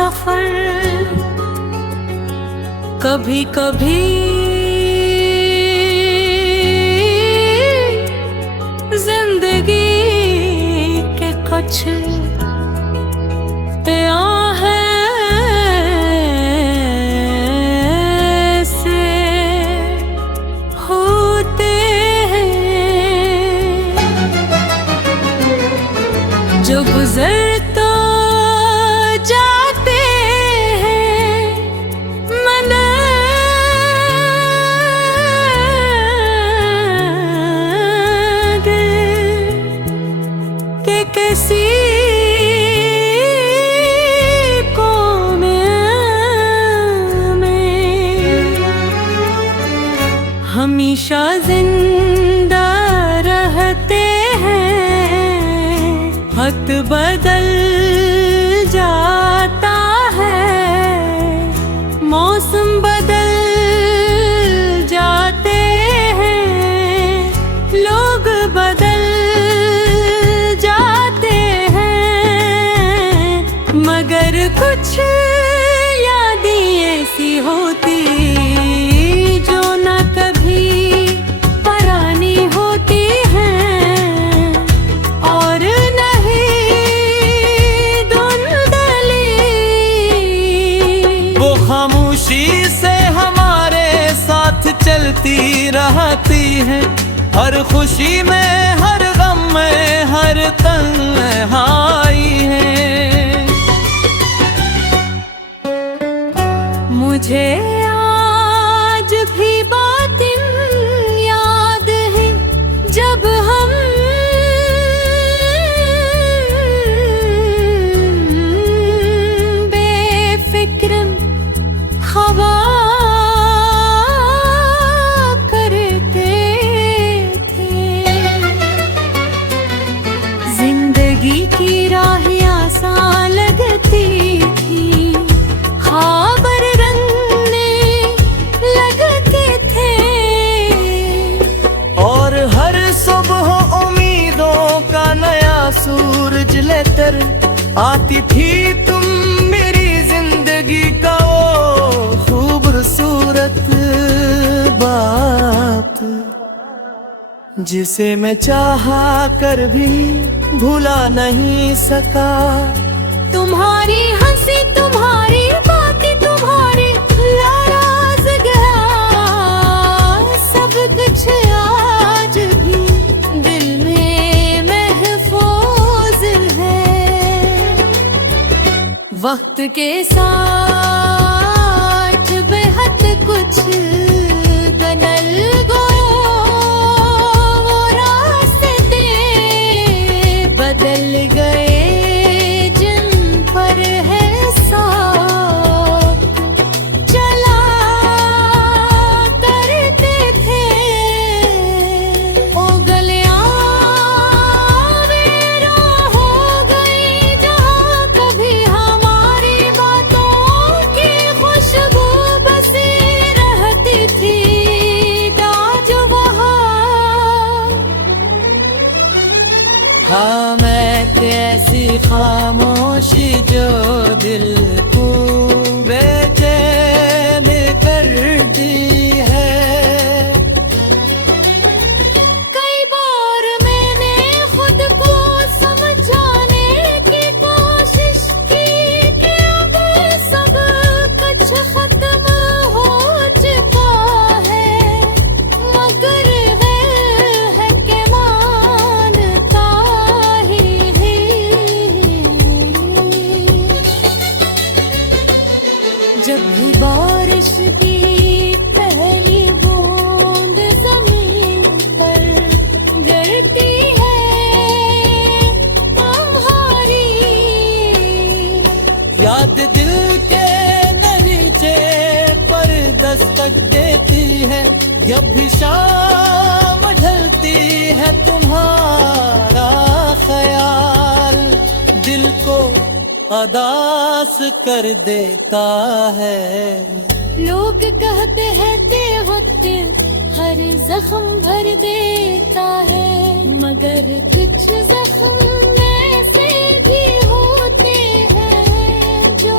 सफर कभी कभी जिंदगी के कुछ ऐसे होते हैं जो गुजर तो जाते हैं मन के किसी हमेशा जिंदा रहते हैं। वक्त बदल जाता है, मौसम बदल जाते हैं, लोग बदल जाते हैं, मगर कुछ यादें ऐसी होती से हमारे साथ चलती रहती है, हर खुशी में हर गम में हर तन्हाई है। मुझे आज भी बातें याद हैं जब हम बेफिक्र हवा करते थे। जिंदगी की राहें आसान लगती थी, ख्वाब रंगने लगते थे, और हर सुबह उम्मीदों का नया सूरज लेकर आती थी तुम मेरी जिंदगी का खूबसूरत बात, जिसे मैं चाहा कर भी भुला नहीं सका। तुम्हारी हंसी तुम्हारी बातें तुम्हारी नाराज गया, सब कुछ आज भी दिल में महफूज है। वक्त के साथ बेहद कुछ बदल गयो, वो रास्ते बदल गए जिन पर है साथ चला करते थे। ओ गलियां मेरा हो गई जहाँ कभी हमारी बातों की खुशबू बसी रहती थी, आज वहाँ हाँ मैं कैसी खामोशी जो दिल को बेचैन कर दी है। कई बार मैंने खुद को समझाने की कोशिश की कि अब सब कुछ खत्म हो चुका है, मगर है कि मानता ही जब भी बारिश की पहली बूंद जमीन पर गिरती है तुम्हारी, याद दिल के नरीचे पर दस्तक देती है, जब भी शाम ढलती है तुम्हारा ख्याल दिल को अदास कर देता है। लोग कहते हैं वक्त हर जख्म भर देता है, मगर कुछ जख्म ऐसे भी होते हैं जो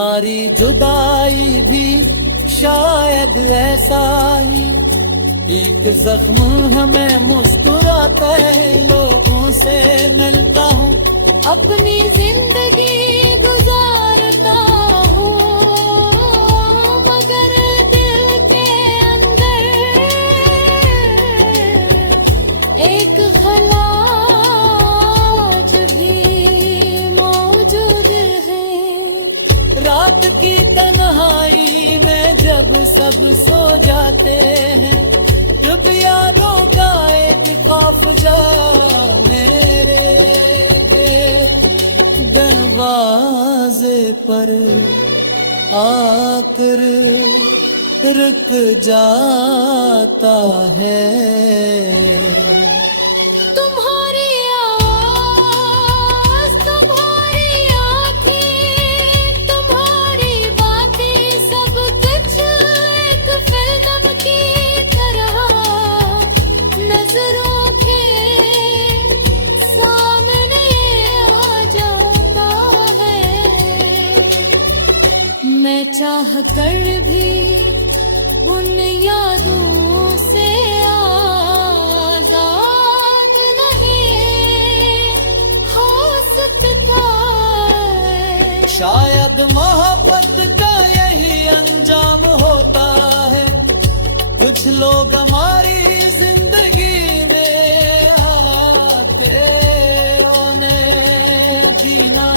तुम्हारी जुदाई भी शायद ऐसा ही एक जख्म है। मैं मुस्कुराते लोगों से मिलता हूँ, अपनी जिंदगी गुजारता हूँ, मगर दिल के अंदर एक खला आज भी मौजूद है। रात की तन्हाई में जब सब सो जाते हैं, जब यादों का एक काफिला मेरे दरवाजे पर आकर रुक जाता है। तुम्हारी आवाज़, तुम्हारी आँखें, तुम्हारी बातें, सब कुछ एक फिल्म की तरह नजरों के सामने आ जाता है। मैं चाह कर भी उन यादों से आजाद नहीं हो सकता है। शायद मोहब्बत का यही अंजाम होता है, कुछ लोग हमारी जिंदगी में आके रोने जीना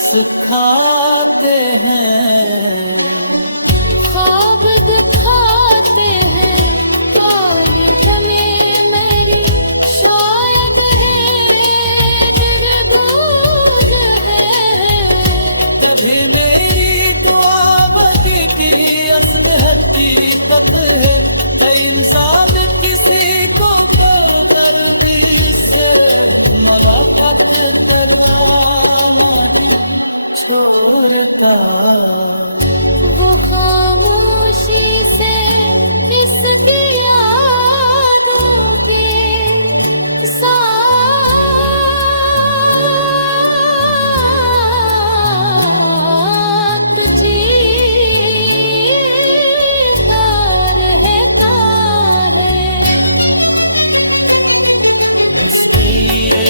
सिखाते हैं, ख्वाब दिखाते हैं, और हमें मेरी शायद है निर्बूझ है। तभी मेरी दुआ बदी की असल हकीकत है। इंसाफ किसी को दर्दी से मुलाकात करवाना छोड़ता, वो खामोशी से इसकी यादों के साथ जीता रहता है। इसके ये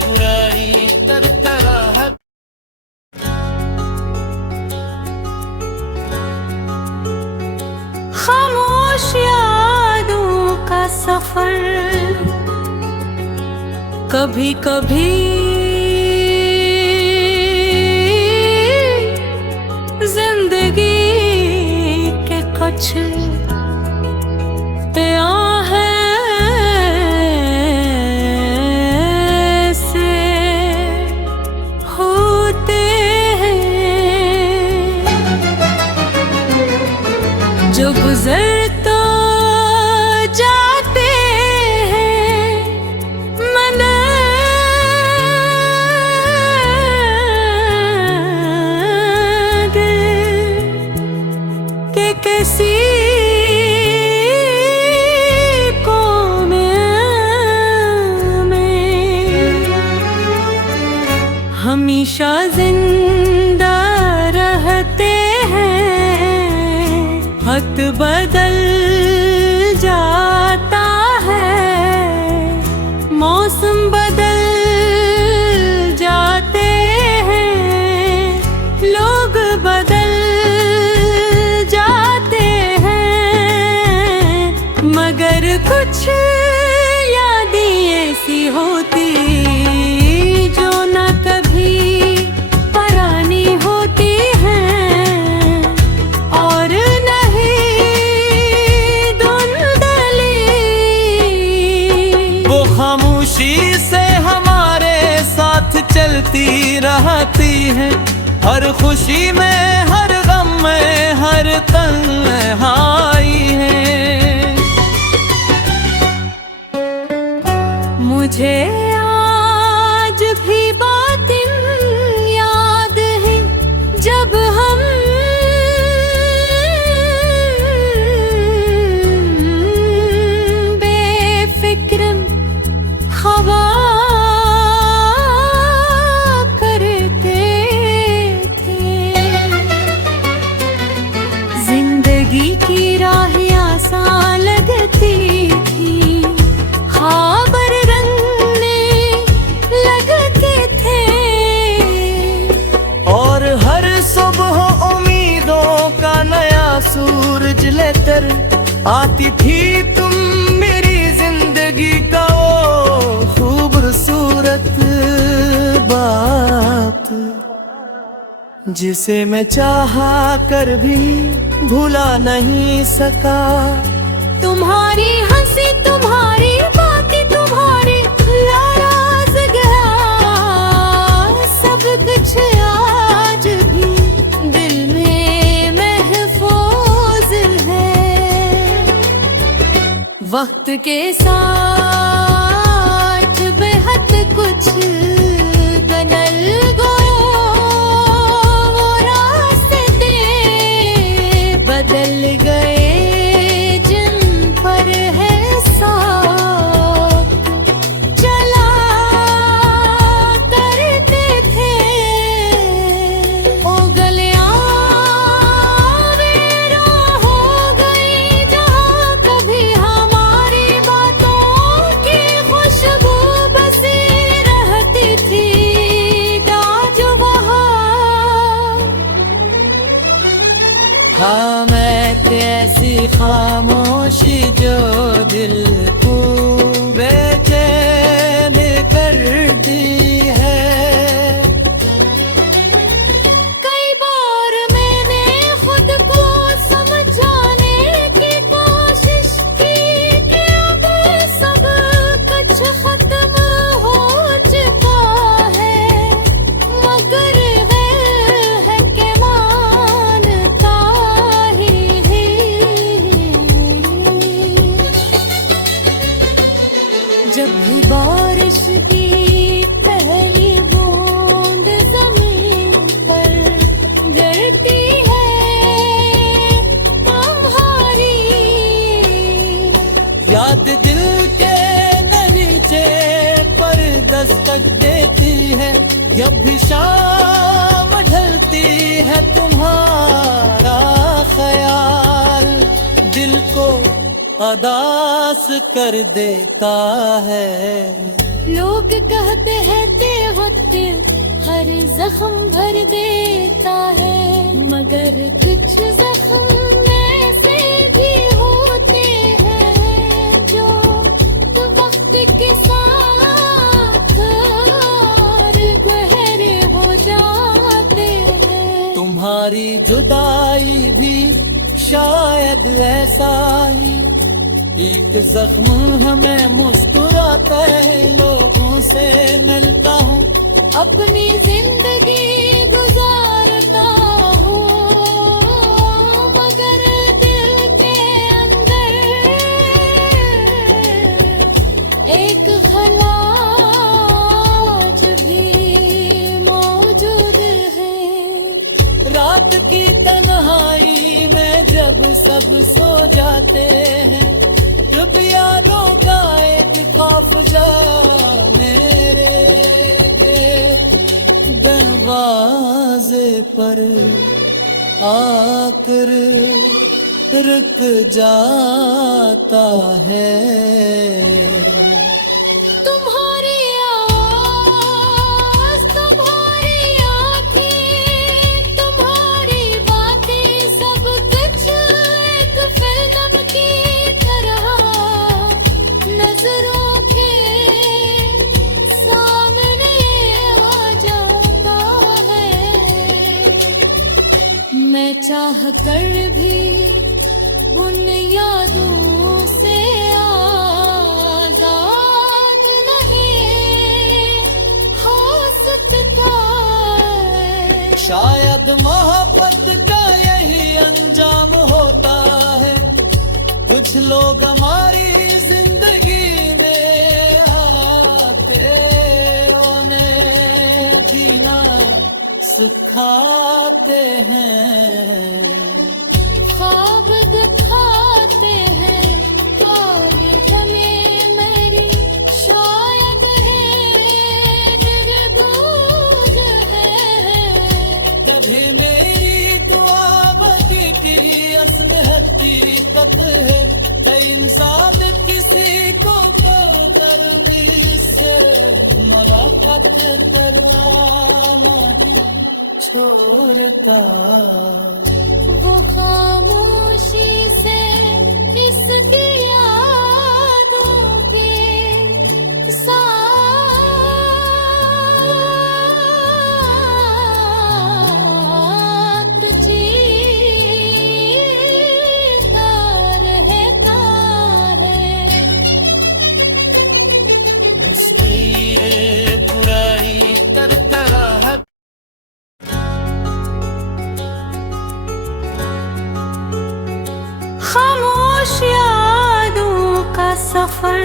बुराई तरतराहट खामोश यादों का सफर कभी कभी जिंदगी के कुछ ऐसे होते हैं जो गुजर तो जाते हैं, मन के किसी कोने में हमेशा जिंदा रहते हैं। वक्त बदल जाता है, मौसम बदल जाते हैं, लोग बदल जाते हैं, मगर कुछ यादें ऐसी होती जो न कभी पुरानी होती हैं, और खामोशी से हमारे साथ चलती रहती है, हर खुशी में, हर गम में, हर तन्हाई है। मुझे आज भी बातें याद हैं जब हम बेफिक्र हवा करते थे। सूरज लेकर आती थी तुम मेरी जिंदगी का वो खूबसूरत बाप, जिसे मैं चाहा कर भी भुला नहीं सका। तुम्हारी हंसी तुम्हारी बातें तुम्हारी लाराज गया, सब कुछ आज भी दिल में महफूज है। वक्त के साथ बेहद कुछ बदल गयो, वो रास्ते बदल गए जिन पर है साथ चला करते थे। ओ गलियां वेरा हो गई जहाँ कभी हमारी बातों की खुशबू बसी रहती थी। आज वहाँ हाँ मैं कैसी खामोशी जो दिल को बेचैन करती है। कई बार मैंने खुद को समझाने की कोशिश की कि अब सब कुछ खत्म हो चुका है, मगर है कि मानता ही जब भी बारिश की पहली बूंद जमीन पर गिरती है तुम्हारी, याद दिल के नरीचे पर दस्तक देती है। जब भी शाम ढलती है तुम्हारा ख्याल दिल को अदास कर देता है। लोग कहते हैं वक्त हर जख्म भर देता है, मगर कुछ जख्म ऐसे भी होते हैं जो वक्त के साथ और गहरे हो जाते हैं। तुम्हारी जुदाई भी शायद ऐसा ही एक जख्म हमें मुस्कुराता है। लोगों से मिलता हूँ अपनी जिंदगी गुजारता हूँ, मगर दिल के अंदर एक खला आज भी मौजूद है। रात की तन्हाई में जब सब सो जाते हैं, जब यादों का एक काफिला मेरे दरवाजे पर आकर रुक जाता है। तुम्हारी आवाज़ तुम्हारी आँखें तुम्हारी बातें सब कुछ एक फिल्म की तरह नजरों के सामने आ जाता है। मैं चाह कर भी उन यादों से आजाद नहीं हो सकता है। शायद मोहब्बत का यही अंजाम होता है। कुछ लोग हमारी जिंदगी में आते रोने जीना सिखाते हैं, ख्वाब दिखाते हैं और हमें मेरी शायद है दिलगूज है। कभी मेरी दुआ बदी की हकीकत है। इंसाफ किसी को तो दर्दी से मुलाकात करवा छोड़ता वो खामोश सफर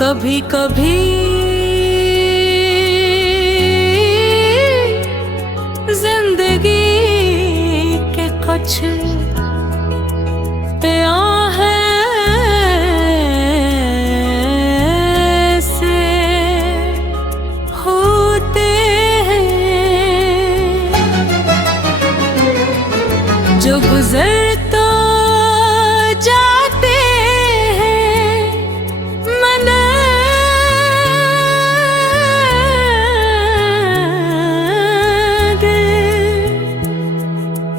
कभी कभी जिंदगी के कुछ ऐसे होते हैं जो गुजर तो जाते हैं मन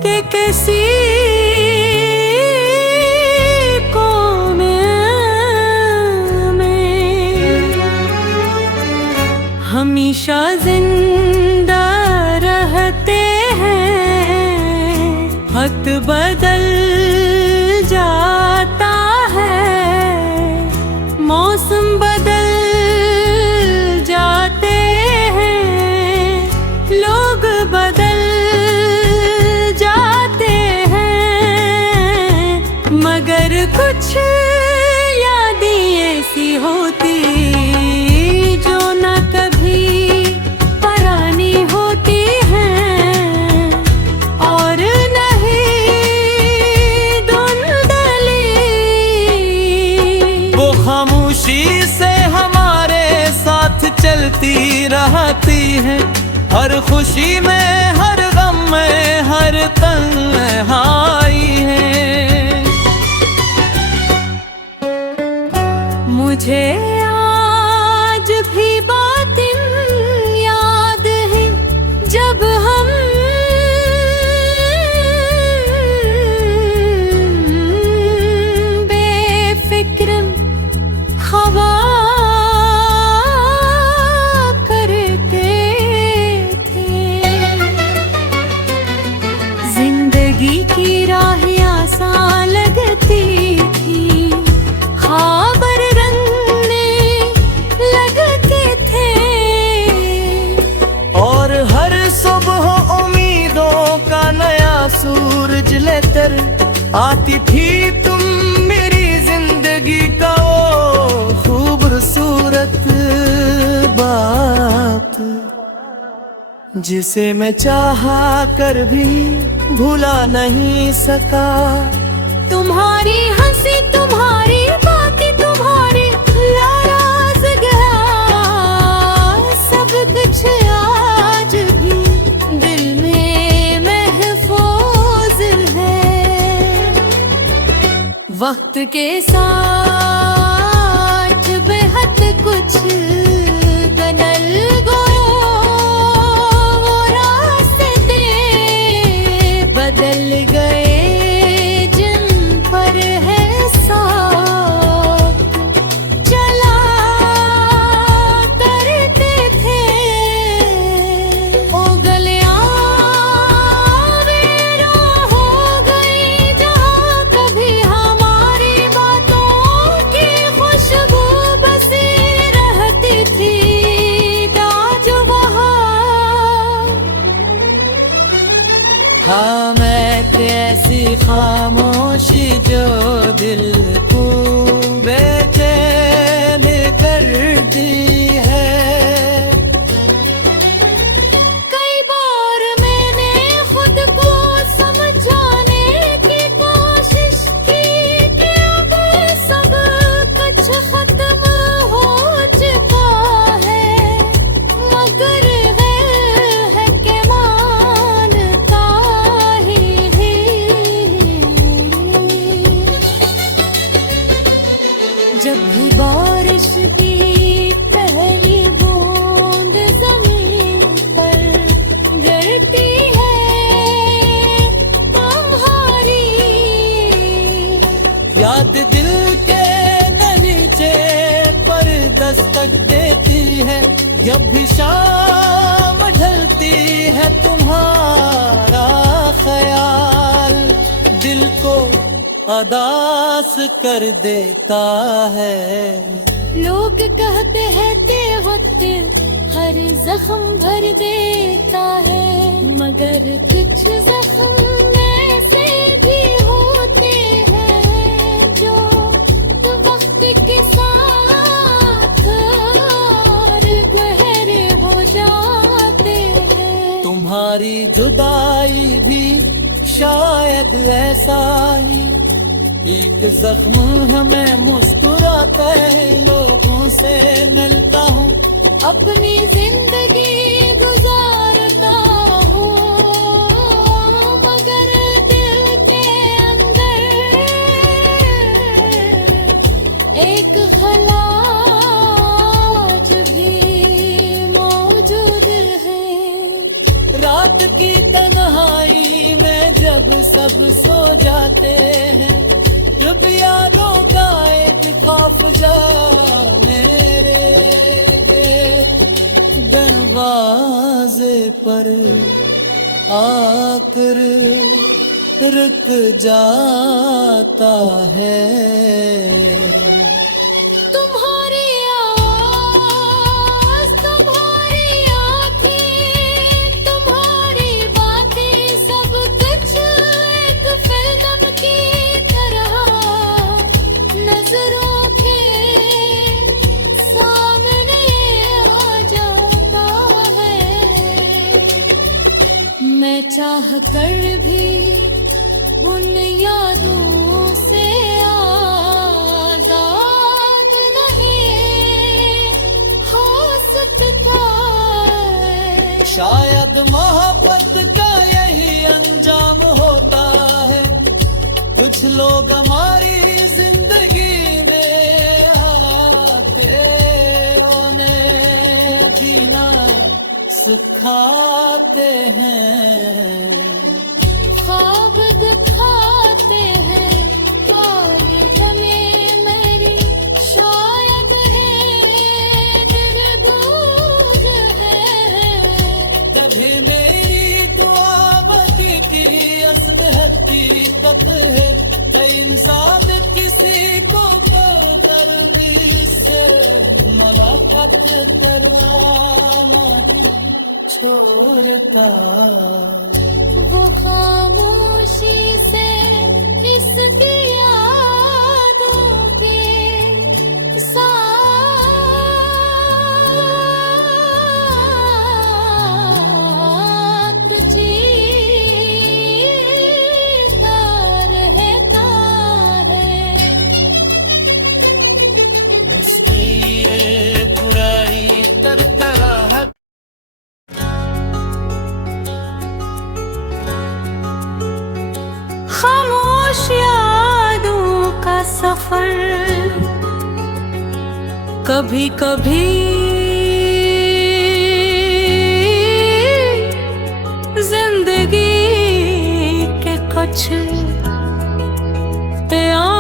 के किसी हमेशा जिंदा रहते हैं वक्त बदल जाता है मौसम बदल जाते हैं लोग बदल जाते हैं मगर कुछ यादें ऐसी होती जो न कभी पुरानी होती हैं और नहीं धुंधली। वो खामोशी से हमारे साथ चलती रहती है हर खुशी में हर गम में हर तन्हाई है। मुझे आज भी बातें याद है जब हम बेफिक्र खवा करते थे जिंदगी की राह आसान लगती थी ख़ाबर रंगने लगते थे और हर सुबह उम्मीदों का नया सूरज लेकर आती थी तुम मेरी जिंदगी का वो खूबसूरत बाप जिसे मैं चाहा कर भी भुला नहीं सका। तुम्हारी हंसी तुम्हारी बातें तुम्हारी नाराज गया सब कुछ आज भी दिल में महफूज है वक्त के साथ बेहद कुछ बदल गयो वो रास्ते बदल गए जिन पर है साथ चला करते थे ओ गलियां मेरा हो गई जहाँ कभी हमारी बातों की खुशबू बसी रहती थी ताज वहाँ। हाँ मैं कैसी खामोशी जो दिल को बेचैन करती है। कई बार मैंने खुद को समझाने की कोशिश की कि अब सब कुछ खत्म हो चुका है मगर है कि मानता ही जब भी बारिश की पहली बूंद जमीन पर गिरती है तुम्हारी याद दिल के नीचे पर दस्तक देती है जब भी शाम ढलती है तुम्हारा ख्याल दिल को अदास कर देता है। लोग कहते हैं कि वक्त हर जख्म भर देता है मगर कुछ जख्म ऐसे भी होते हैं जो तुम्हारी जुदाई भी शायद ऐसा ही एक जख्म है। मैं मुस्कुराकर लोगों से मिलता हूँ, अपनी जिंदगी गुजारता हूँ, मगर दिल के अंदर एक खला आज भी मौजूद है। रात की तन्हाई में जब सब सो जाते हैं, जब यादों का एक काफिला मेरे दरवाजे पर आकर रुक जाता है। तुम्हारी आवाज़, तुम्हारी आँखें, तुम्हारी बातें, सब कुछ एक फिल्म की तरह नजरों के सामने आ जाता है। मैं चाह कर भी उन यादों से आजाद नहीं हो सकता है। शायद मोहब्बत का यही अंजाम होता है, कुछ लोग हमारी जिंदगी में आते उन्हें जीना सिखाते हैं। ख्वाब दिखाते हैं और हमें मेरी शायद है दिलगूज है। कभी मेरी दुआ बदी की असम हकीकत है, कई इंसान किसी को तो दरबी से मुलाकात करा छोड़ता। वो खामोशी से इसकी यादों के साथ जीता रहता है। उसकी ये बुराई तरतराहट खामोश यादों का सफर कभी कभी जिंदगी के कुछ प्यार